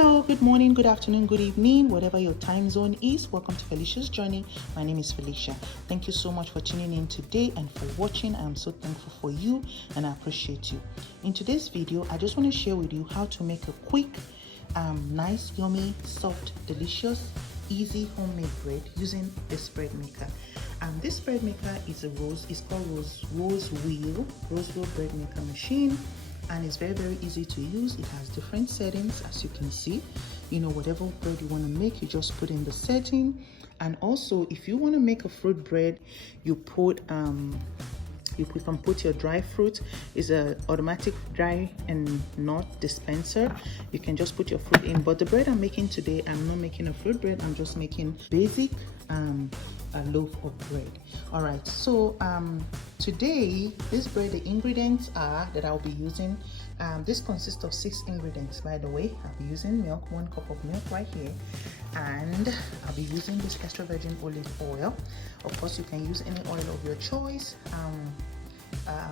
Hello, good morning, good afternoon, good evening, whatever your time zone is. Welcome to Felicia's Journey. My name is Felicia. Thank you so much for tuning in today and for watching. I am so thankful for you and I appreciate you. In today's video, I just want to share with you how to make a quick, nice, yummy, soft, delicious, easy homemade bread using this bread maker. This bread maker is called Rose Wheel bread maker machine. And it's very, very easy to use. It has different settings, as you can see. You know, whatever bread you want to make, you just put in the setting. And also, if you want to make a fruit bread, you can put your dry fruit. It's a automatic dry and nut dispenser. You can just put your fruit in. But the bread I'm making today, I'm not making a fruit bread. I'm just making basic a loaf of bread. All right, so today this bread, the ingredients are that I'll be using, this consists of 6 ingredients, by the way. I'll be using milk, 1 cup of milk right here, and I'll be using this extra virgin olive oil. Of course, you can use any oil of your choice.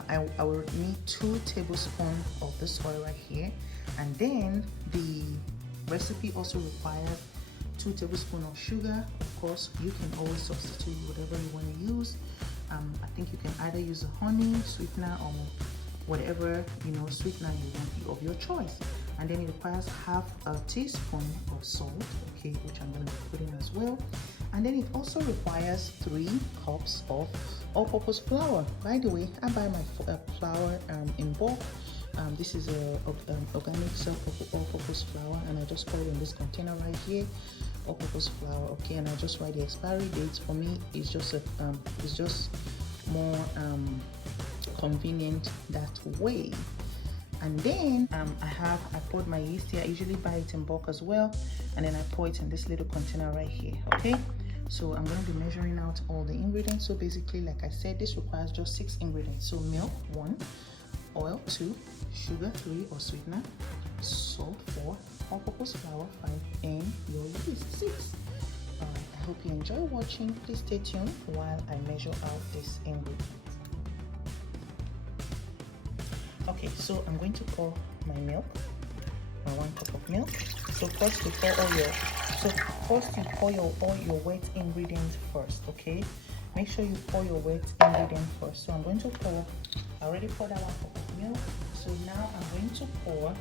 I will need 2 tablespoons of this oil right here, and then the recipe also requires 2 tablespoons of sugar. Of course, you can always substitute whatever you want to use. I think you can either use a honey sweetener or whatever sweetener you want of your choice. And then it requires half a teaspoon of salt, okay, which I'm going to be putting as well. And then it also requires 3 cups of all-purpose flour. By the way, I buy my flour in bulk. This is a organic all-purpose flour, and I just pour it in this container right here. All-purpose flour, okay, and I just write the expiry dates. For me, it's just more convenient that way. And then I poured my yeast here. I usually buy it in bulk as well, and then I pour it in this little container right here. Okay, so I'm going to be measuring out all the ingredients. So basically, like I said, this requires just 6 ingredients. So milk 1, oil 2, sugar 3 or sweetener, salt 4, all-purpose flour 5, and your yeast 6. I hope you enjoy watching. Please stay tuned while I measure out this ingredient. Okay, so I'm going to pour my milk, my 1 cup of milk. So first you pour all your wet ingredients first, okay? Make sure you pour your wet ingredient first. So I'm going to pour. I already poured that 1 cup of milk. So now I'm going to pour.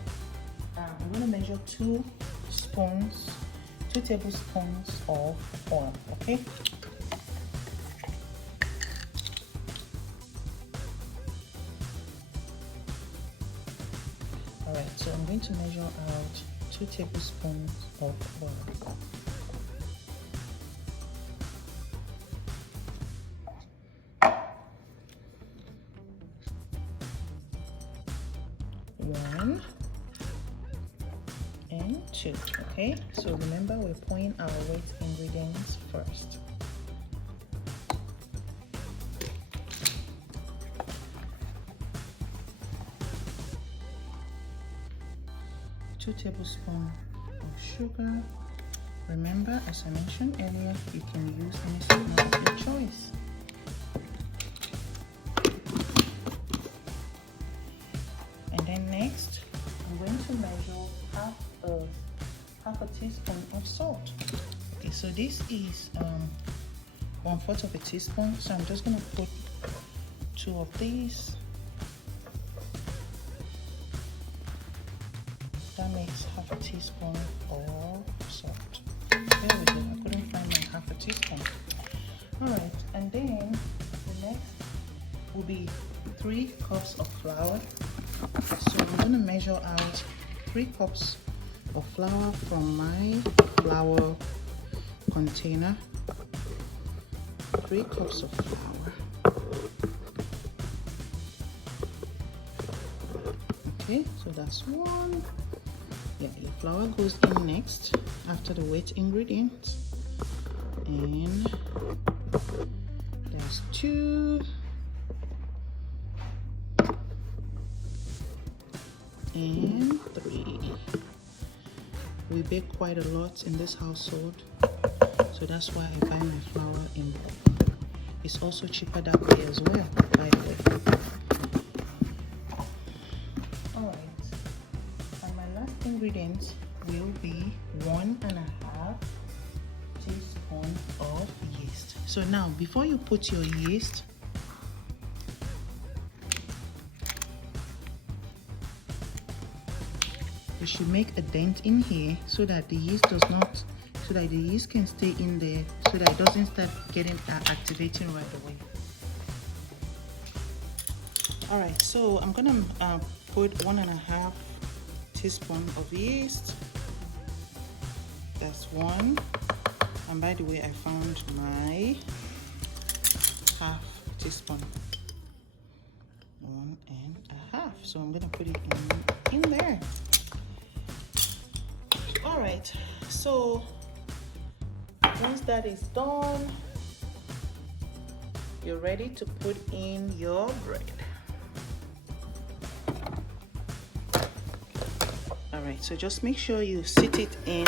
I'm going to measure 2 tablespoons of oil, okay? Alright, so I'm going to measure out 2 tablespoons of oil. One and 2. Okay, so remember we're pouring our wet ingredients first. Two tablespoons of sugar. Remember, as I mentioned earlier, you can use any sweetener of your choice. And then next, I'm going to measure half a teaspoon of salt. Okay, so this is 1/4 of a teaspoon. So I'm just going to put 2 of these. That makes half a teaspoon of salt. There we go. I couldn't find my half a teaspoon. All right, and then the next will be 3 cups of flour. So I'm going to measure out 3 cups of flour from my flour container. 3 cups of flour. Okay, so that's 1. Yeah, your flour goes in next after the wet ingredients. And there's 2. And 3. We bake quite a lot in this household, so that's why I buy my flour in bulk. It's also cheaper that way as well, by the way. Alright, and my last ingredient will be So now before you put your yeast, you should make a dent in here so that the yeast does not, so that the yeast can stay in there, so that it doesn't start getting activating right away. All right, so I'm gonna put 1.5 teaspoon of yeast. That's one. And by the way, I found my 1/2 teaspoon. 1.5. So I'm gonna put it in there. All right, so once that is done, you're ready to put in your bread. All right, so just make sure you sit it in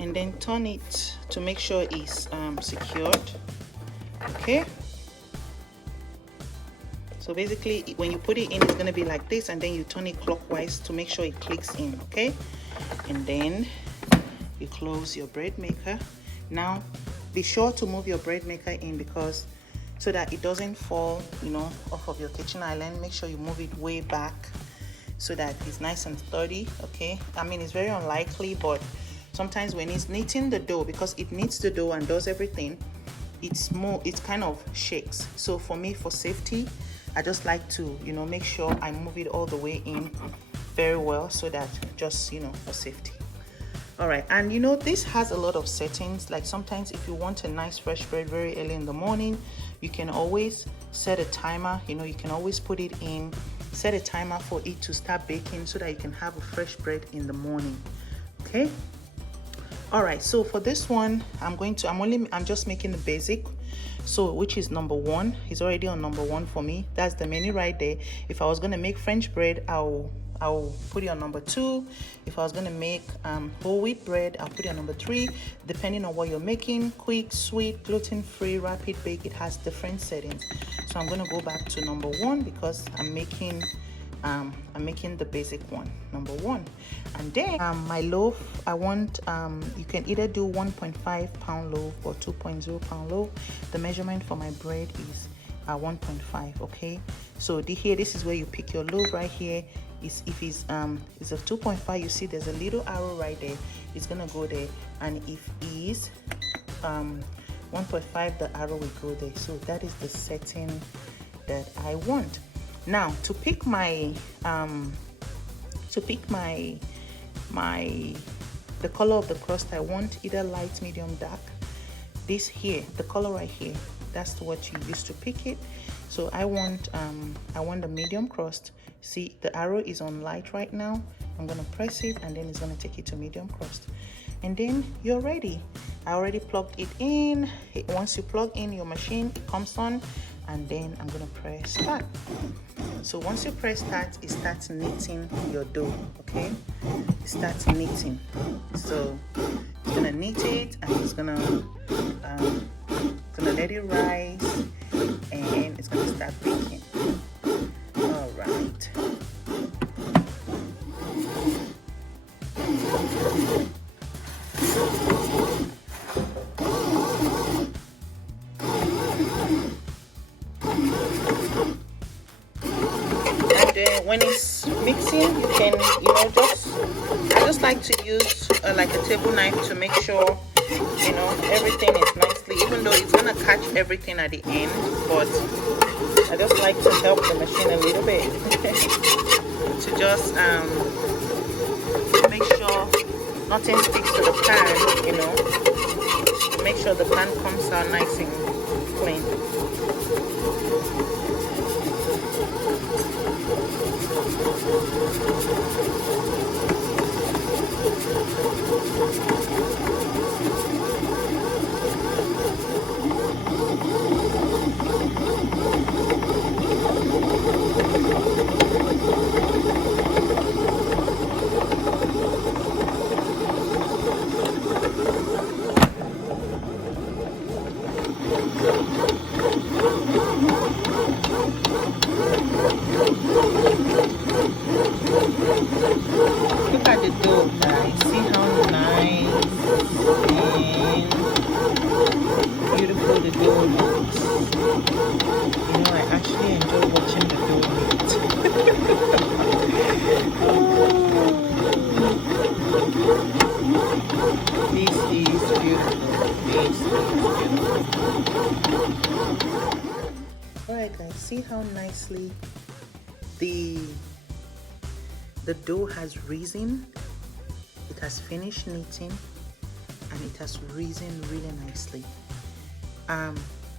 and then turn it to make sure it's secured. Okay, so basically when you put it in, it's going to be like this, and then you turn it clockwise to make sure it clicks in. Okay, and then you close your bread maker. Now be sure to move your bread maker in, because so that it doesn't fall, you know, off of your kitchen island. Make sure you move it way back so that it's nice and sturdy. Okay, I mean, it's very unlikely, but sometimes when it's kneading the dough, because it kneads the dough and does everything, it kind of shakes. So for me, for safety, I just like to, you know, make sure I move it all the way in very well, so that just, you know, for safety. All right, and you know, this has a lot of settings. Like sometimes if you want a nice fresh bread very early in the morning, you can always set a timer. You know, you can always put it in, set a timer for it to start baking, so that you can have a fresh bread in the morning. Okay. All right, so for this one, I'm just making the basic, so which is number 1. It's already on number 1 for me. That's the menu right there. If I was going to make French bread, I'll put it on number 2. If I was going to make whole wheat bread, I'll put it on number 3, depending on what you're making. Quick, sweet, gluten-free, rapid bake, it has different settings. So I'm going to go back to number 1, because I'm making the basic one, number 1. And then my loaf, I want, you can either do 1.5 pound loaf or 2.0 pound loaf. The measurement for my bread is 1.5. Okay, so here, this is where you pick your loaf right here. If it's a 2.5, you see there's a little arrow right there, it's gonna go there. And if it's 1.5, the arrow will go there. So that is the setting that I want. Now to pick my the color of the crust, I want either light, medium, dark. This here, the color right here, that's what you use to pick it. So I want the medium crust. See, the arrow is on light right now. I'm gonna press it, and then it's gonna take it to medium crust, and then you're ready. I already plugged it in. Once you plug in your machine, it comes on, and then I'm gonna press start. So once you press start, it starts kneading your dough. Okay, it starts kneading. So it's gonna knead it, and it's gonna let it rise, and it's gonna start baking. All right. When it's mixing, you can, you know, I just like to use like a table knife to make sure, you know, everything is nicely, even though it's gonna catch everything at the end, but I just like to help the machine a little bit to just make sure nothing sticks to the pan, you know, make sure the pan comes out nice and clean. how nicely the dough has risen? It has finished kneading and it has risen really nicely.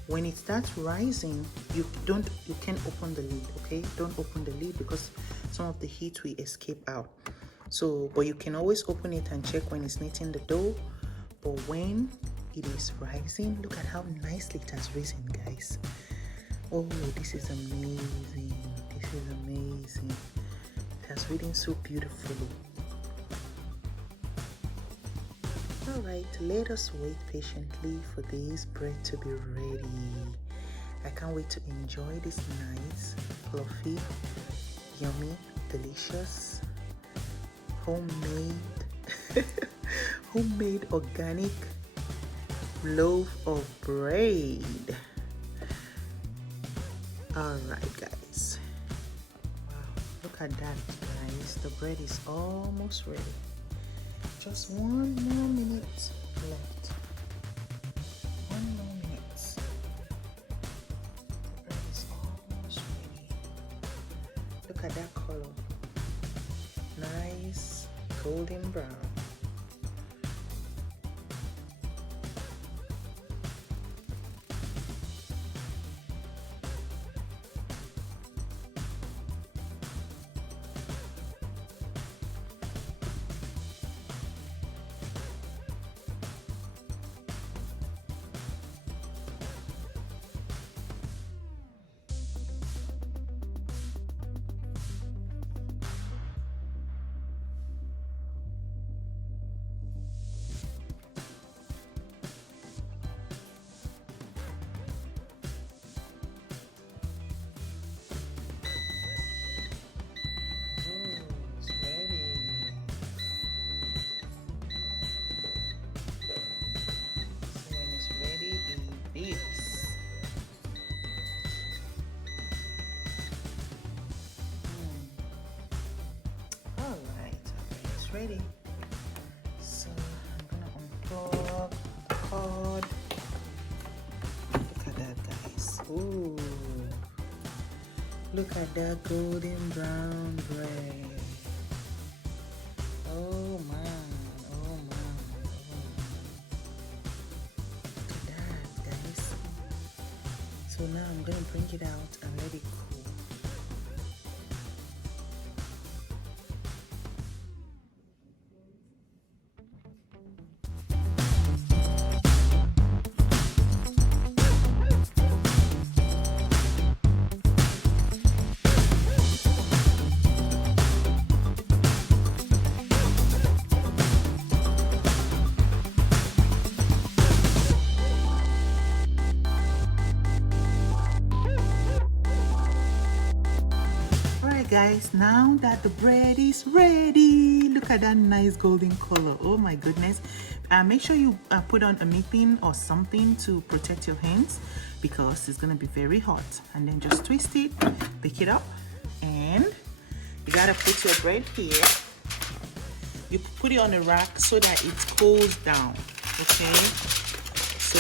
When it starts rising, you can't open the lid, okay? Don't open the lid because some of the heat will escape out. So, but you can always open it and check when it's kneading the dough. But when it is rising, look at how nicely it has risen, guys. Oh, this is amazing. This is amazing. It has risen so beautifully. All right, let us wait patiently for this bread to be ready. I can't wait to enjoy this nice, fluffy, yummy, delicious, homemade, homemade organic loaf of bread. All right, guys. Wow, look at that, guys. The bread is almost ready. Just 1 more minute left. 1 more minute. The bread is almost ready. Look at that color. Nice golden brown. Ready. So I'm gonna unplug the cord. Look at that, guys. Ooh, look at that golden brown bread. Oh man, oh man, oh man. Look at that, guys. So now I'm gonna bring it out and let it cool. Guys, now that the bread is ready, look at that nice golden color. Oh my goodness. Make sure you put on a mittens or something to protect your hands because it's gonna be very hot. And then just twist it, pick it up, and you gotta put your bread here. You put it on a rack so that it cools down. Okay, so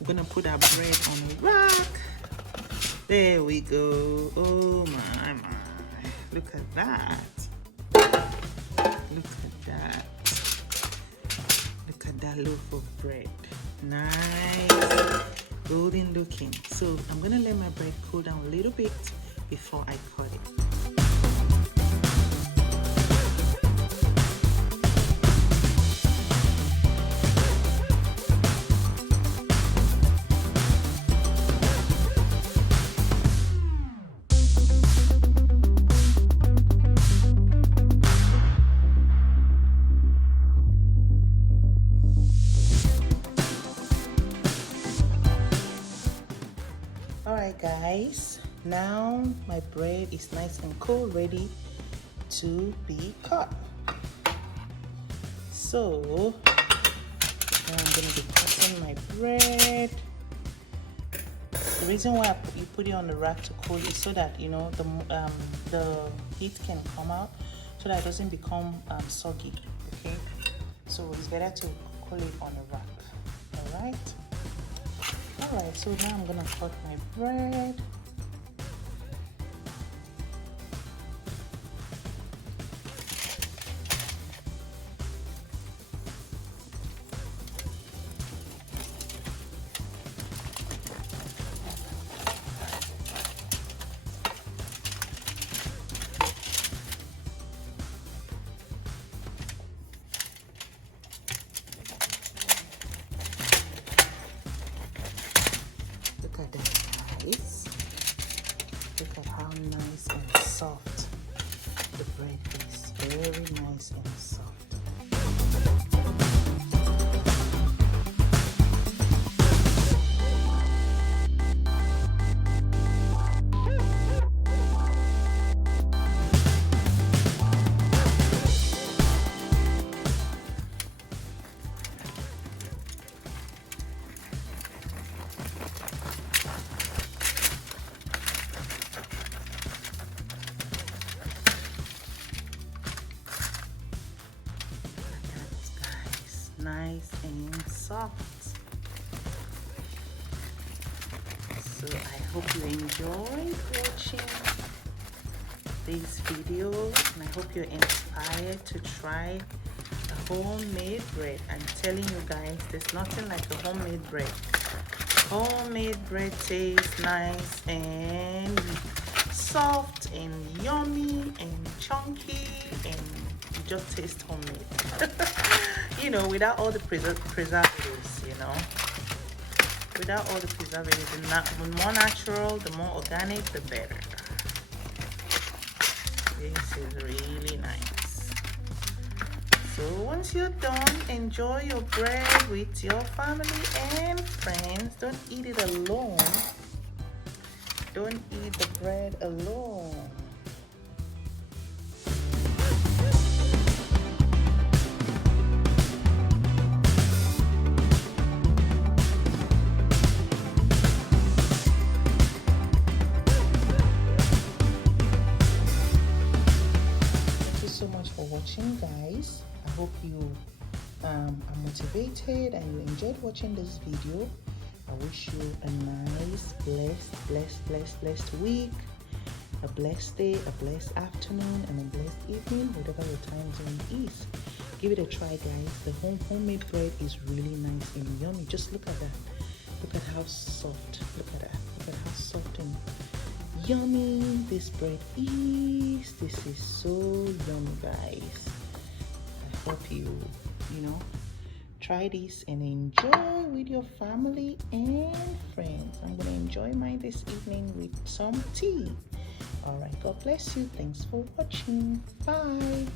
we're gonna put our bread on a rack. There we go. Oh my. Look at that. Look at that. Look at that loaf of bread. Nice. Golden looking. So I'm going to let my bread cool down a little bit before I cut it. Alright guys, now my bread is nice and cool, ready to be cut. So now I'm going to be cutting my bread. The reason why you put it on the rack to cool is so that, you know, the heat can come out, so that it doesn't become soggy. Okay, so it's better to cool it on the rack. Alright, so now I'm gonna cut my bread. soft. The bread is very nice and soft. Nice and soft. So I hope you enjoyed watching this video, and I hope you're inspired to try a homemade bread. I'm telling you guys, there's nothing like a homemade bread. Homemade bread tastes nice and soft and yummy and chunky, and you just taste homemade. You know, without all the preservatives, you know. Without all the preservatives, the more natural, the more organic, the better. This is really nice. So once you're done, enjoy your bread with your family and friends. Don't eat it alone. Don't eat the bread alone. So much for watching, guys. I hope you are motivated and you enjoyed watching this video. I wish you a nice, blessed week, a blessed day, a blessed afternoon, and a blessed evening, whatever your time zone is. Give it a try, guys. The homemade bread is really nice and yummy. Just look at that. Look at how soft. Look at that. Look at how soft and yummy this bread is. This is so yummy, guys. I hope you try this and enjoy with your family and friends. I'm gonna enjoy mine this evening with some tea. All right, God bless you. Thanks for watching. Bye.